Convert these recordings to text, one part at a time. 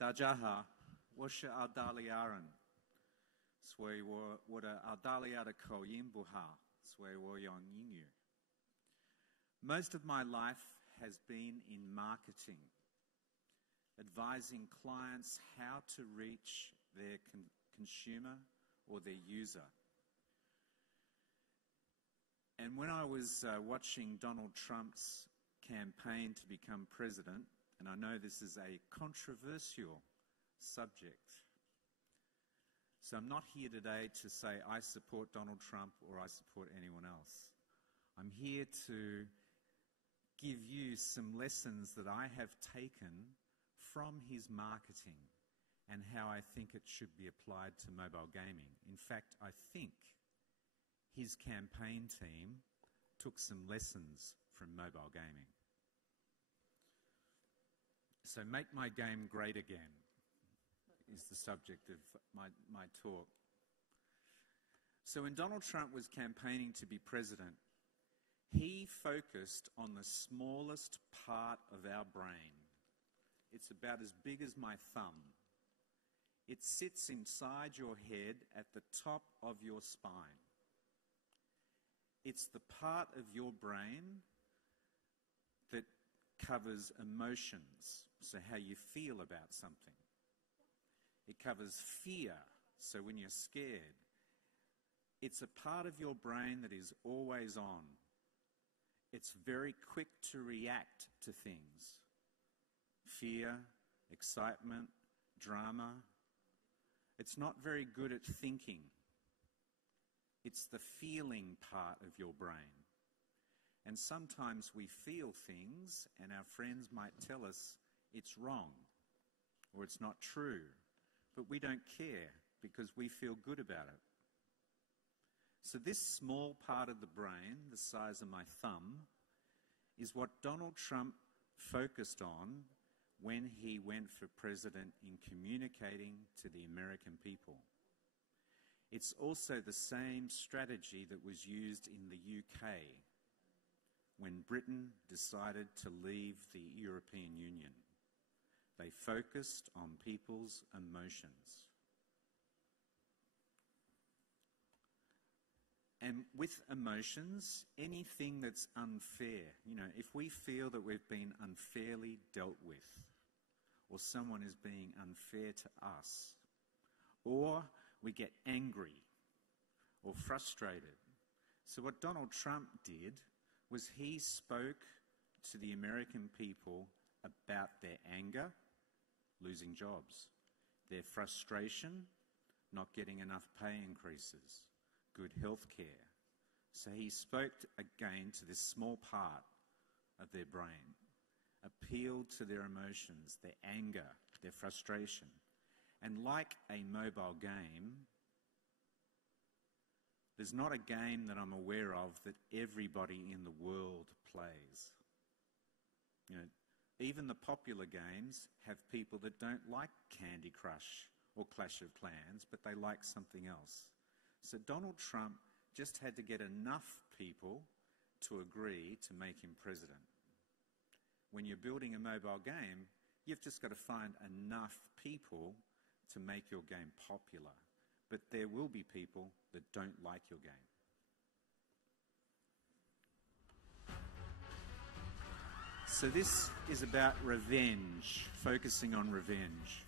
大家好，我是澳大利亚人，所以我的澳大利亚的口音不好，所以我用英语。Most of my life has been in marketing, advising clients how to reach their consumer or their user. And when I was watching Donald Trump's campaign to become president, and I know this is a controversial subject, so I'm not here today to say I support Donald Trump or I support anyone else. I'm here to give you some lessons that I have taken from his marketing and how I think it should be applied to mobile gaming. In fact, I think his campaign team took some lessons from mobile gaming. So make my game great again is the subject of my talk. So when Donald Trump was campaigning to be president, he focused on the smallest part of our brain. It's about as big as my thumb. It sits inside your head at the top of your spine. It's the part of your brain that covers emotions, so how you feel about something. It covers fear, so when you're scared. It's a part of your brain that is always on. It's very quick to react to things. Fear, excitement, drama. It's not very good at thinking. It's the feeling part of your brain. And sometimes we feel things and our friends might tell us it's wrong or it's not true, but we don't care because we feel good about it. So this small part of the brain, the size of my thumb, is what Donald Trump focused on when he went for president in communicating to the American people. It's also the same strategy that was used in the UK when Britain decided to leave the European Union. They focused on people's emotions. And with emotions, anything that's unfair, if we feel that we've been unfairly dealt with, or someone is being unfair to us, or we get angry or frustrated. So what Donald Trump did was he spoke to the American people about their anger, losing jobs, their frustration, not getting enough pay increases, good health care. So he spoke again to this small part of their brain, appealed to their emotions, their anger, their frustration. And like a mobile game, there's not a game that I'm aware of that everybody in the world plays. Even the popular games have people that don't like Candy Crush or Clash of Clans, but they like something else. So Donald Trump just had to get enough people to agree to make him president. When you're building a mobile game, you've just got to find enough people to make your game popular. But there will be people that don't like your game. So this is about revenge, focusing on revenge.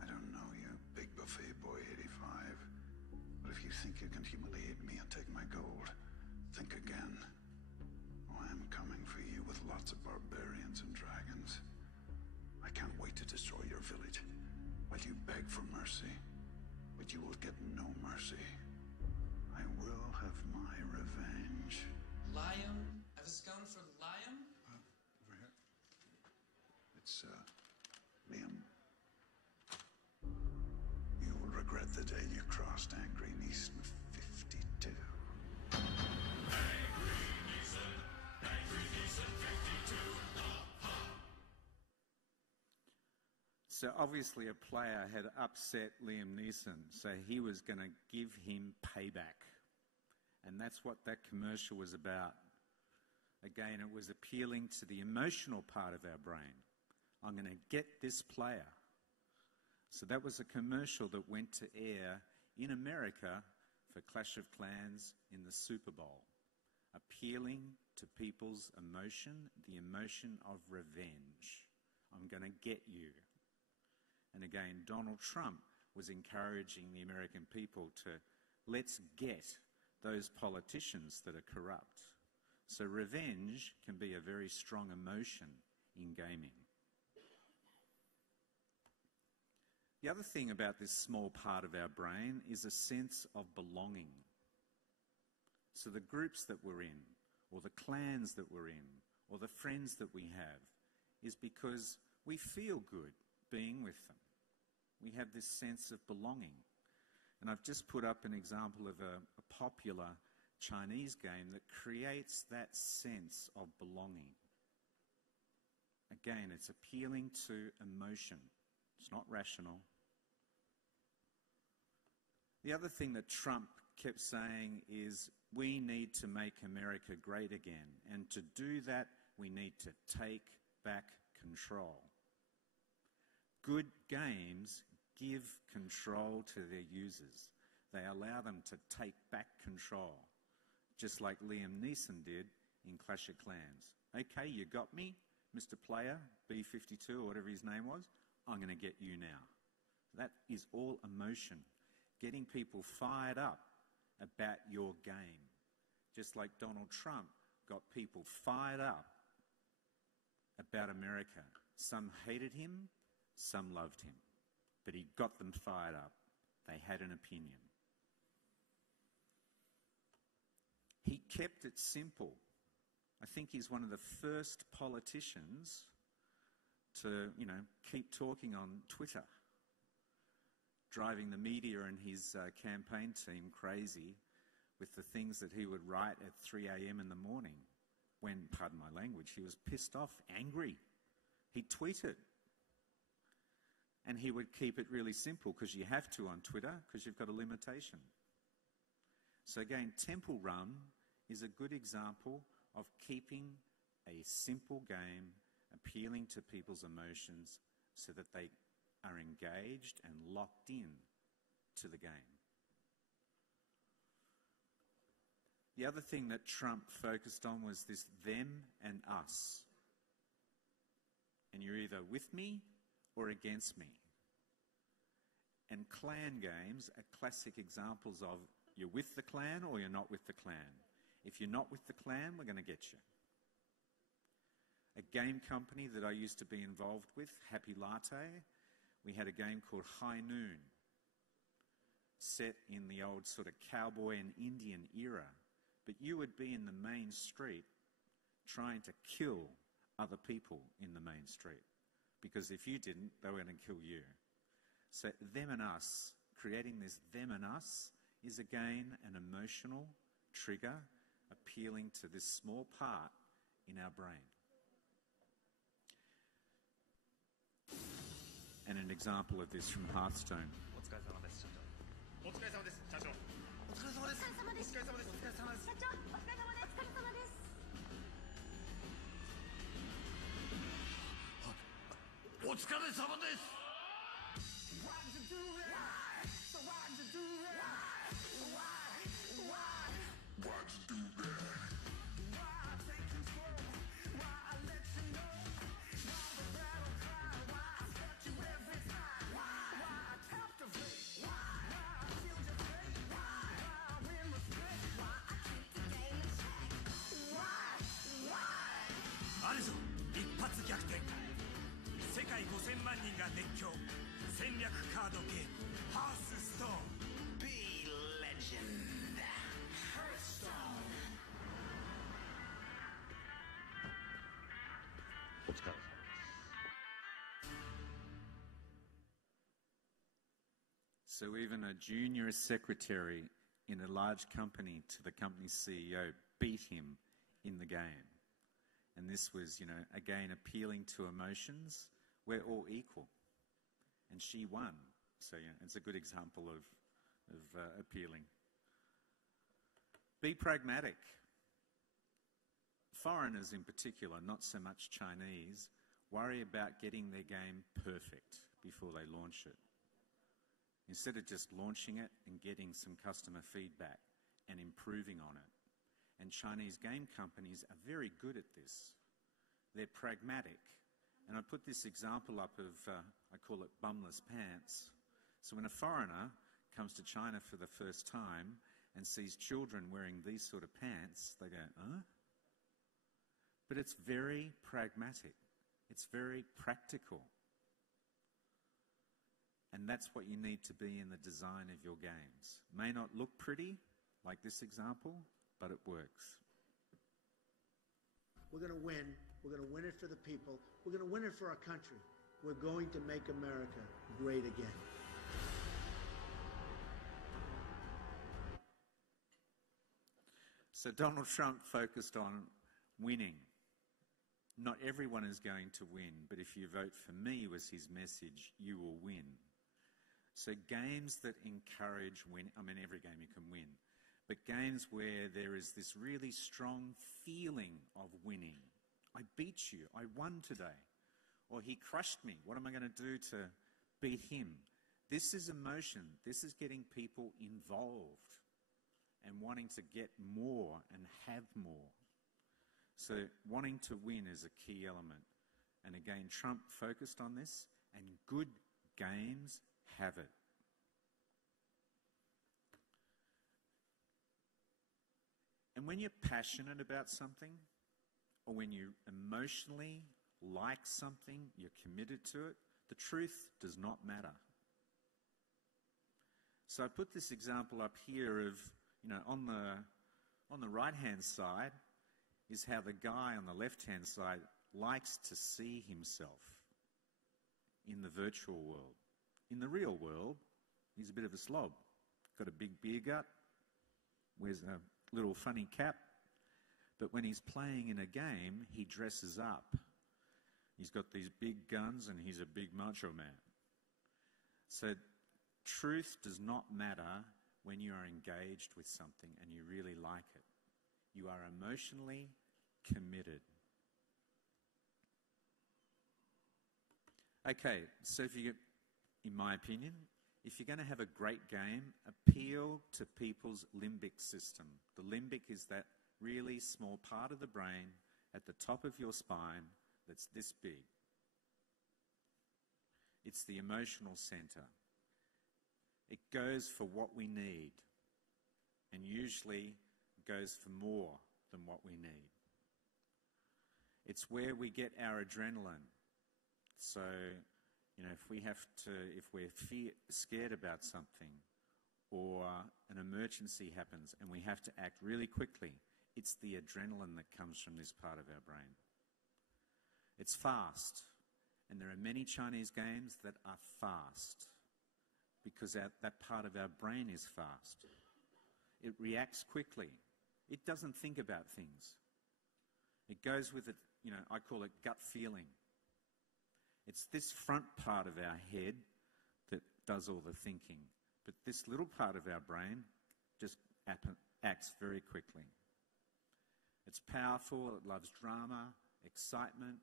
I don't know you, big buffet boy 85. But if you think you can humiliate me and take my gold, think again. Oh, I'm coming for you with lots of barbarians and dragons. I can't wait to destroy your village while you beg for mercy. But you will get no mercy. I will have my revenge. Lion? I have a scone for Lion? Over here. It's, Liam. You will regret the day you crossed Angry Neeson 52. So obviously a player had upset Liam Neeson, so he was going to give him payback. And that's what that commercial was about. Again, it was appealing to the emotional part of our brain. I'm going to get this player. So that was a commercial that went to air in America for Clash of Clans in the Super Bowl, appealing to people's emotion, the emotion of revenge. I'm going to get you. And again, Donald Trump was encouraging the American people to let's get those politicians that are corrupt. So revenge can be a very strong emotion in gaming. The other thing about this small part of our brain is a sense of belonging. So the groups that we're in, or the clans that we're in, or the friends that we have, is because we feel good being with them. We have this sense of belonging. And I've just put up an example of a popular Chinese game that creates that sense of belonging. Again, it's appealing to emotion. It's not rational. The other thing that Trump kept saying is we need to make America great again. And to do that, we need to take back control. Good games give control to their users. They allow them to take back control, just like Liam Neeson did in Clash of Clans. Okay, you got me, Mr. Player, B52 or whatever his name was. I'm going to get you now. That is all emotion, getting people fired up about your game, just like Donald Trump got people fired up about America. Some hated him, some loved him, but he got them fired up. They had an opinion. He kept it simple. I think he's one of the first politicians to, keep talking on Twitter, driving the media and his campaign team crazy with the things that he would write at 3 a.m. in the morning when, pardon my language, he was pissed off, angry. He tweeted. And he would keep it really simple because you have to on Twitter because you've got a limitation. So again, Temple Run is a good example of keeping a simple game appealing to people's emotions so that they are engaged and locked in to the game. The other thing that Trump focused on was this them and us. And you're either with me or against me. And clan games are classic examples of you're with the clan or you're not with the clan. If you're not with the clan, we're going to get you. A game company that I used to be involved with, Happy Latte, we had a game called High Noon, set in the old sort of cowboy and Indian era. But you would be in the main street trying to kill other people in the main street. Because if you didn't, they were going to kill you. So them and us, creating this them and us, is again an emotional trigger appealing to this small part in our brain. And an example of this from Hearthstone. お疲れ様です社長。お疲れ様です社長。お疲れ様です。お疲れ様です。お疲れ様です。お疲れ様です。社長、お疲れ様です。お疲れ様です。お疲れ様です。あるぞ一発逆転世界5000万人が熱狂戦略カードゲームハースストーン Be Legend Hearthstone お疲れ様です So even a junior secretary in a large company to the company's CEO beat him in the game. And this was, again, appealing to emotions. We're all equal. and she won. So yeah, it's a good example of appealing. Be pragmatic. Foreigners in particular, not so much Chinese, worry about getting their game perfect before they launch it. Instead of just launching it and getting some customer feedback and improving on it. And Chinese game companies are very good at this. They're pragmatic. And I put this example up of, I call it Bunless Pants. So when a foreigner comes to China for the first time and sees children wearing these sort of pants, they go, huh? But it's very pragmatic. It's very practical. And that's what you need to be in the design of your games. May not look pretty, like this example, but it works. We're going to win. We're going to win it for the people. We're going to win it for our country. We're going to make America great again. So Donald Trump focused on winning. Not everyone is going to win, but if you vote for me, was his message, you will win. So games that encourage win, I mean every game you can win, but games where there is this really strong feeling of winning. I beat you, I won today. Or he crushed me, what am I going to do to beat him? This is emotion, this is getting people involved and wanting to get more and have more. So wanting to win is a key element. And again, Trump focused on this, and good games have it. And when you're passionate about something, or when you emotionally like something, you're committed to it, the truth does not matter. So I put this example up here of, on the right-hand side is how the guy on the left-hand side likes to see himself in the virtual world. In the real world, he's a bit of a slob. Got a big beer gut, wears a little funny cap, but when he's playing in a game, he dresses up. He's got these big guns and he's a big macho man. So truth does not matter when you are engaged with something and you really like it. You are emotionally committed. Okay, so in my opinion, if you're going to have a great game, appeal to people's limbic system. The limbic is that really small part of the brain at the top of your spine that's this big. It's the emotional center. It goes for what we need, and usually goes for more than what we need. It's where we get our adrenaline. So, if we're scared about something, or an emergency happens and we have to act really quickly, it's the adrenaline that comes from this part of our brain. It's fast, and there are many Chinese games that are fast because that part of our brain is fast. It reacts quickly. It doesn't think about things. It goes with it, I call it gut feeling. It's this front part of our head that does all the thinking, but this little part of our brain just acts very quickly. It's powerful, it loves drama, excitement,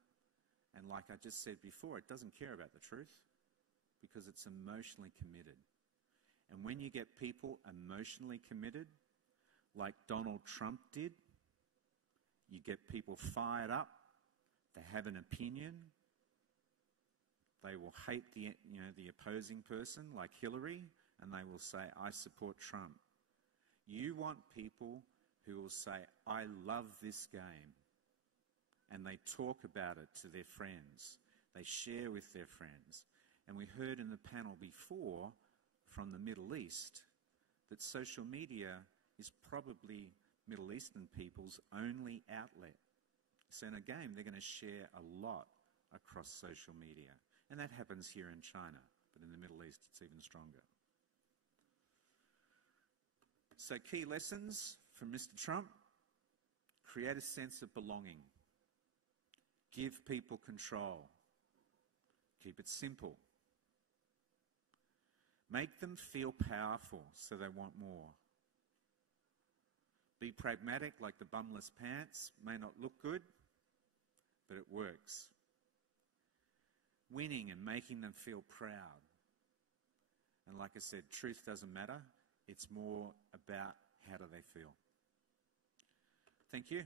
and like I just said before, it doesn't care about the truth because it's emotionally committed. And when you get people emotionally committed, like Donald Trump did, you get people fired up, they have an opinion, they will hate the opposing person like Hillary, and they will say, I support Trump. You want people who will say, I love this game. And they talk about it to their friends. They share with their friends. And we heard in the panel before from the Middle East that social media is probably Middle Eastern people's only outlet. So in a game, they're going to share a lot across social media. And that happens here in China, but in the Middle East, it's even stronger. So key lessons from Mr. Trump: create a sense of belonging. Give people control. Keep it simple. Make them feel powerful so they want more. Be pragmatic like the Bunless Pants. May not look good, but it works. Winning and making them feel proud. And like I said, truth doesn't matter. It's more about how do they feel. Thank you.